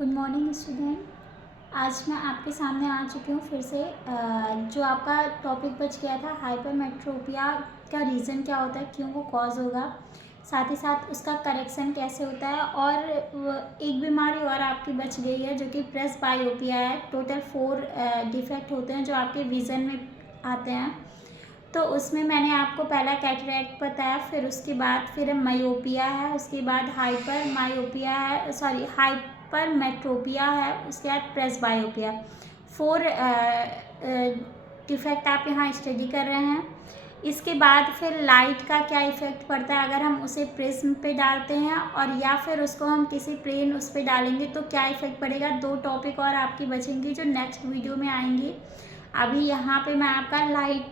Good morning student. आज मैं आपके सामने आ चुकी हूँ फिर से। जो आपका टॉपिक बच गया था हाइपरमेट्रोपिया का रीज़न क्या होता है, क्यों वो कॉज होगा, साथ ही साथ उसका करेक्शन कैसे होता है। और एक बीमारी और आपकी बच गई है जो कि प्रेसबायोपिया है। टोटल 4 डिफेक्ट होते हैं जो आपके विज़न में आते हैं। तो उसमें मैंने आपको पहला कैटरैक्ट बताया, फिर उसके बाद फिर मायोपिया है, उसके बाद हाइपर मायोपिया है, सॉरी हाइपर मेट्रोपिया है, उसके बाद प्रेसबायोपिया। 4 डिफेक्ट आप यहाँ स्टडी कर रहे हैं। इसके बाद फिर लाइट का क्या इफ़ेक्ट पड़ता है अगर हम उसे प्रिज्म पे डालते हैं, और या फिर उसको हम किसी प्लेन उस पर डालेंगे तो क्या इफ़ेक्ट पड़ेगा। 2 टॉपिक और आपकी बचेंगी जो नेक्स्ट वीडियो में आएंगी। अभी यहाँ पे मैं आपका लाइट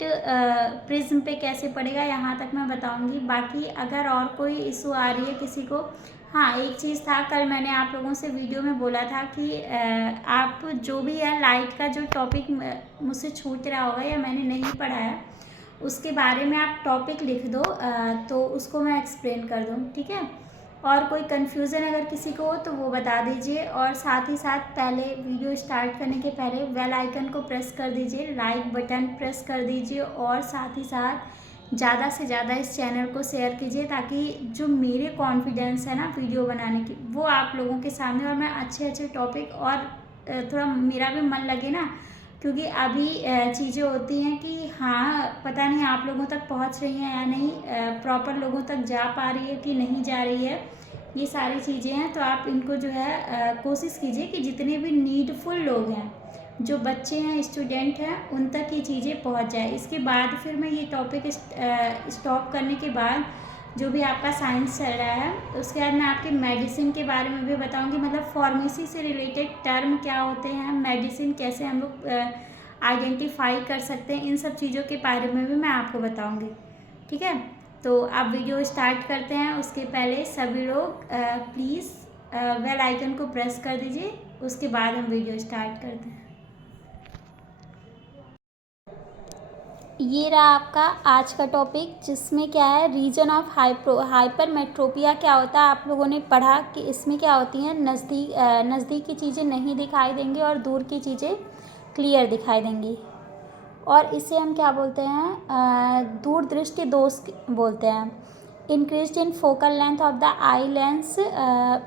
प्रिज्म पे कैसे पड़ेगा यहाँ तक मैं बताऊँगी। बाकी अगर और कोई इशू आ रही है किसी को, हाँ एक चीज़ था, कल मैंने आप लोगों से वीडियो में बोला था कि आप जो भी है लाइट का जो टॉपिक मुझसे छूट रहा होगा या मैंने नहीं पढ़ा है उसके बारे में आप टॉपिक लिख दो, तो उसको मैं एक्सप्लेन कर दूँ, ठीक है। और कोई कन्फ्यूज़न अगर किसी को हो तो वो बता दीजिए। और साथ ही साथ पहले वीडियो स्टार्ट करने के पहले बेल आइकन को प्रेस कर दीजिए, लाइक बटन प्रेस कर दीजिए, और साथ ही साथ ज़्यादा से ज़्यादा इस चैनल को शेयर कीजिए ताकि जो मेरे कॉन्फिडेंस है ना वीडियो बनाने की वो आप लोगों के सामने, और मैं अच्छे अच्छे टॉपिक और थोड़ा मेरा भी मन लगे ना, क्योंकि अभी चीज़ें होती हैं कि हाँ पता नहीं आप लोगों तक पहुंच रही हैं या नहीं, प्रॉपर लोगों तक जा पा रही है कि नहीं जा रही है, ये सारी चीज़ें हैं। तो आप इनको जो है कोशिश कीजिए कि जितने भी नीडफुल लोग हैं, जो बच्चे हैं, स्टूडेंट हैं, उन तक ये चीज़ें पहुंच जाए। इसके बाद फिर मैं ये टॉपिक स्टॉप करने के बाद जो भी आपका साइंस चल रहा है उसके बाद मैं आपके मेडिसिन के बारे में भी बताऊंगी, मतलब फार्मेसी से रिलेटेड टर्म क्या होते हैं, मेडिसिन कैसे हम लोग आइडेंटिफाई कर सकते हैं, इन सब चीज़ों के बारे में भी मैं आपको बताऊंगी, ठीक है। तो आप वीडियो स्टार्ट करते हैं उसके पहले सभी लोग प्लीज़ बेल आइकन को प्रेस कर दीजिए, उसके बाद हम वीडियो स्टार्ट करते हैं। ये रहा आपका आज का टॉपिक, जिसमें क्या है रीजन ऑफ हाइपरमेट्रोपिया क्या होता है। आप लोगों ने पढ़ा कि इसमें क्या होती हैं, नज़दीक की चीज़ें नहीं दिखाई देंगी और दूर की चीज़ें क्लियर दिखाई देंगी, और इसे हम क्या बोलते हैं, दूरदृष्टि दोष बोलते हैं। Increase in focal length of the eye lens,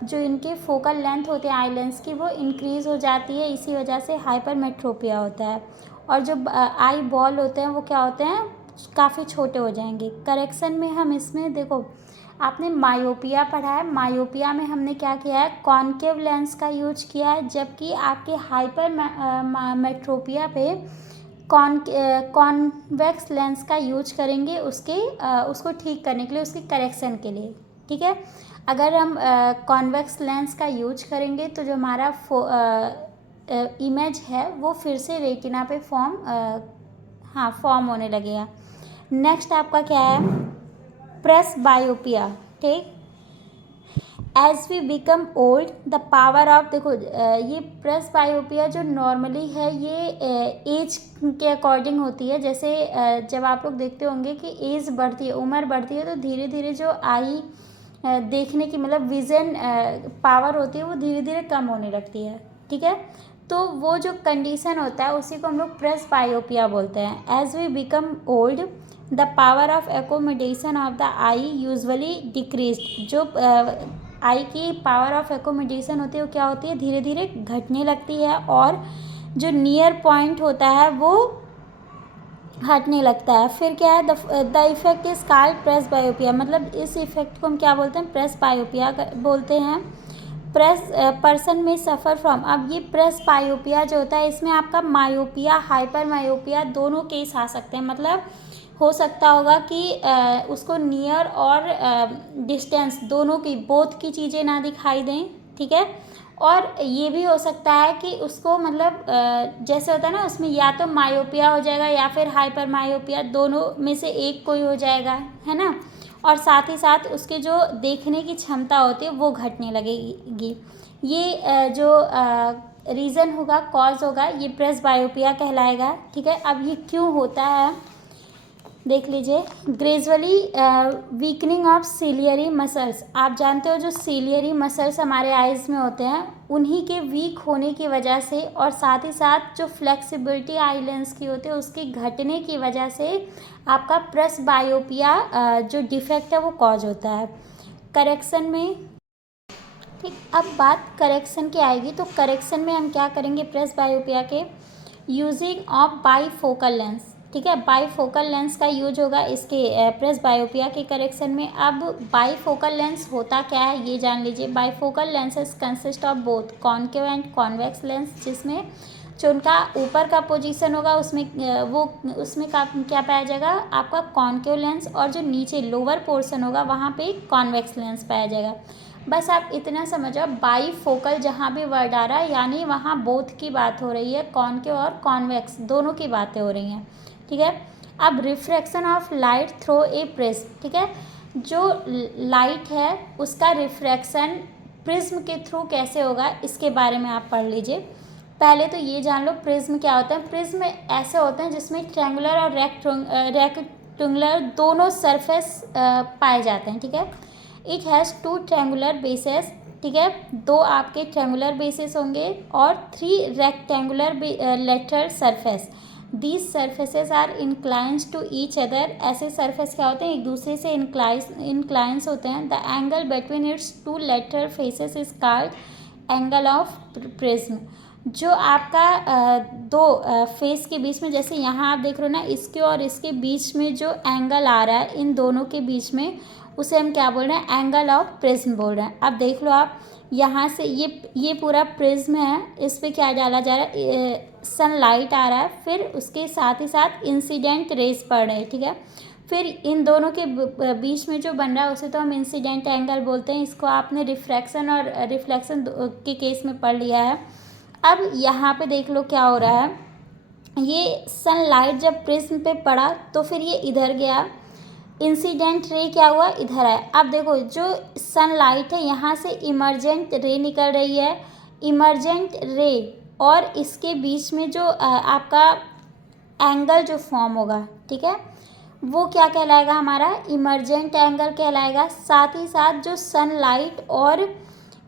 जो इनके फोकल लेंथ होते हैं आई लेंस की वो इंक्रीज़ हो जाती है, इसी वजह से हाइपरमेट्रोपिया होता है। और जो आई बॉल होते हैं वो क्या होते हैं, काफ़ी छोटे हो जाएंगे। करेक्शन में हम इसमें देखो, आपने मायोपिया पढ़ा है, मायोपिया में हमने क्या किया है, कॉनकेव लेंस का यूज किया है, जबकि आपके हाइपरमेट्रोपिया पे कॉन्वेक्स लेंस का यूज करेंगे उसको ठीक करने के लिए, उसकी करेक्शन के लिए, ठीक है। अगर हम कॉन्वेक्स लेंस का यूज करेंगे तो जो हमारा इमेज है वो फिर से रेटिना पे फॉर्म होने लगेगा। नेक्स्ट आपका क्या है, प्रेसबायोपिया, ठीक। As we become old the power of, देखो ये प्रेसबायोपिया जो नॉर्मली है ये एज के अकॉर्डिंग होती है। जैसे जब आप लोग देखते होंगे कि एज बढ़ती है, उम्र बढ़ती है, तो धीरे धीरे जो आई देखने की मतलब विज़न पावर होती है वो धीरे धीरे कम होने लगती है, ठीक है। तो वो जो कंडीशन होता है उसी को हम लोग प्रेसबायोपिया बोलते हैं। As we become old the power of accommodation of the eye usually decreased, जो आई की पावर ऑफ एकोमोडेशन होती है वो क्या होती है, धीरे धीरे घटने लगती है, और जो नियर पॉइंट होता है वो हटने लगता है। फिर क्या है, the effect is called presbyopia, मतलब इस इफेक्ट को हम क्या बोलते हैं, प्रेसबायोपिया बोलते हैं। पर्सन में सफ़र फ्रॉम, अब ये प्रेसबायोपिया जो होता है इसमें आपका मायोपिया हाइपर मायोपिया दोनों केस आ सकते हैं। मतलब हो सकता होगा कि उसको नियर और डिस्टेंस दोनों की, बोथ की चीज़ें ना दिखाई दें, ठीक है। और ये भी हो सकता है कि उसको मतलब जैसे होता है ना, उसमें या तो मायोपिया हो जाएगा या फिर हाइपर मायोपिया, दोनों में से एक कोई हो जाएगा, है ना। और साथ ही साथ उसके जो देखने की क्षमता होती है वो घटने लगेगी। ये जो रीज़न होगा, कॉज होगा, ये प्रेसबायोपिया कहलाएगा, ठीक है। अब ये क्यों होता है, देख लीजिए, gradually weakening of ciliary muscles. आप जानते हो जो सीलियरी मसल्स हमारे आइज़ में होते हैं, उन्हीं के वीक होने की वजह से और साथ ही साथ जो फ्लेक्सिबिलिटी आई लेंस की होती है उसके घटने की वजह से आपका प्रेसबायोपिया जो डिफेक्ट है वो कॉज होता है। करेक्शन में, ठीक, अब बात करेक्शन की आएगी तो करेक्शन में हम क्या करेंगे प्रेसबायोपिया के, यूजिंग ऑफ बाईफोकल लेंस। ठीक है, बाईफोकल लेंस का यूज होगा इसके प्रेसबायोपिया के करेक्शन में। अब बाईफोकल लेंस होता क्या है ये जान लीजिए। Bifocal lenses consist of both concave and convex lens, जिसमें जो उनका ऊपर का पोजीशन होगा उसमें उसमें क्या पाया जाएगा आपका कॉन्केव लेंस, और जो नीचे लोअर पोर्शन होगा वहाँ पे कॉन्वेक्स लेंस पाया जाएगा। बस आप इतना समझो, बाईफोकल जहाँ भी वर्ड आ रहा है यानी वहाँ बोथ की बात हो रही है, कॉन्केव और कॉन्वेक्स दोनों की बातें हो रही हैं। ठीक है, अब refraction of light through a prism. ठीक है, जो लाइट है उसका रिफ्रैक्शन प्रिज्म के थ्रू कैसे होगा इसके बारे में आप पढ़ लीजिए। पहले तो ये जान लो प्रिज्म क्या होता है। प्रिज्म ऐसे होते हैं जिसमें ट्रायंगुलर और रेक्टेंगुलर दोनों सरफेस पाए जाते हैं। ठीक है, इट हैज़ 2 ट्रायंगुलर बेसेस। ठीक है, 2 आपके ट्रायंगुलर बेसेस होंगे और 3 rectangular lateral surface. These surfaces are inclines to each other. ऐसे सरफेस क्या होते हैं एक दूसरे से इंक्लाइंस होते हैं। The angle between its 2 lateral faces is called angle of prism. जो आपका दो फेस के बीच में, जैसे यहाँ आप देख रहे हो ना, इसके और इसके बीच में जो एंगल आ रहा है इन दोनों के बीच में, उसे हम क्या बोल रहे हैं, एंगल ऑफ प्रिज्म बोल रहे हैं। अब देख लो आप यहाँ से ये पूरा प्रिज्म है, इस पर क्या डाला जा रहा है, सनलाइट आ रहा है, फिर उसके साथ ही साथ इंसिडेंट रेज पड़ रहे हैं। ठीक है, फिर इन दोनों के बीच में जो बन रहा है उसे तो हम इंसिडेंट एंगल बोलते हैं। इसको आपने रिफ्रैक्शन और रिफ्लेक्शन के केस में पढ़ लिया है। अब यहाँ पे देख लो क्या हो रहा है, ये सनलाइट जब प्रिज्म पे पड़ा तो फिर ये इधर गया, इंसिडेंट रे क्या हुआ इधर आया। अब देखो जो सनलाइट है यहाँ से इमर्जेंट रे निकल रही है, इमर्जेंट रे और इसके बीच में जो आपका एंगल जो फॉर्म होगा, ठीक है, वो क्या कहलाएगा, हमारा इमर्जेंट एंगल कहलाएगा। साथ ही साथ जो सनलाइट और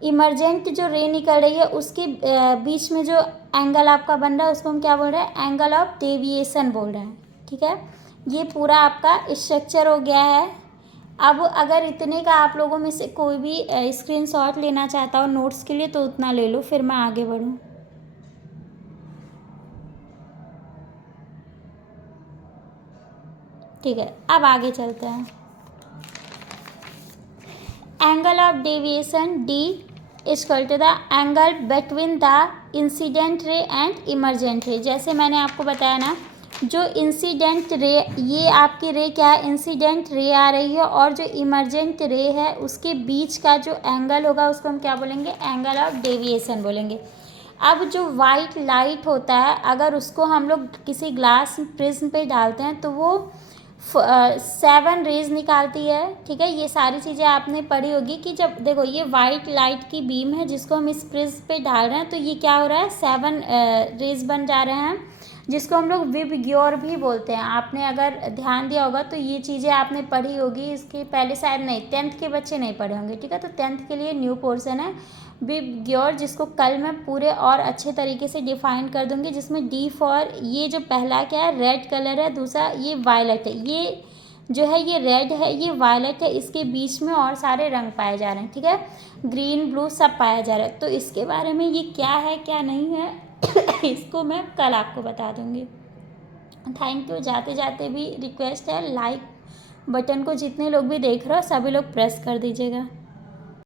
इमर्जेंट जो रे निकल रही है उसके बीच में जो एंगल आपका बन रहा है उसको हम क्या बोल रहे हैं, एंगल ऑफ डेविएशन बोल रहे हैं। ठीक है, ये पूरा आपका स्ट्रक्चर हो गया है। अब अगर इतने का आप लोगों में से कोई भी स्क्रीनशॉट लेना चाहता हो नोट्स के लिए तो उतना ले लो, फिर मैं आगे बढ़ूँ। ठीक है, अब आगे चलते हैं। Angle of deviation D equal to the angle between the incident ray and emergent ray. जैसे मैंने आपको बताया ना, जो इंसिडेंट रे, ये आपकी रे क्या है, इंसिडेंट रे आ रही है, और जो इमर्जेंट रे है उसके बीच का जो एंगल होगा उसको हम क्या बोलेंगे, एंगल ऑफ डेविएशन बोलेंगे। अब जो वाइट लाइट होता है अगर उसको हम लोग किसी ग्लास प्रिज्म पे डालते हैं तो वो 7 रेज निकालती है। ठीक है, ये सारी चीज़ें आपने पढ़ी होगी कि जब देखो ये वाइट लाइट की बीम है जिसको हम इस प्रिज्म पे डाल रहे हैं तो ये क्या हो रहा है, 7 रेज बन जा रहे हैं, जिसको हम लोग विबग्योर भी बोलते हैं। आपने अगर ध्यान दिया होगा तो ये चीज़ें आपने पढ़ी होगी, इसके पहले शायद नहीं, 10th के बच्चे नहीं पढ़े होंगे। ठीक है, तो 10th के लिए न्यू पोर्शन है विबग्योर, जिसको कल मैं पूरे और अच्छे तरीके से डिफाइन कर दूंगी, जिसमें डी फॉर, ये जो पहला क्या है रेड कलर है, दूसरा ये वायलेट है, ये जो है ये रेड है, ये वायलेट है, इसके बीच में और सारे रंग पाए जा रहे हैं। ठीक है, ग्रीन ब्लू सब पाया जा रहा है। तो इसके बारे में ये क्या है क्या नहीं है इसको मैं कल आपको बता दूंगी। Thank you. जाते जाते भी रिक्वेस्ट है, लाइक बटन को जितने लोग भी देख रहे हो सभी लोग प्रेस कर दीजिएगा।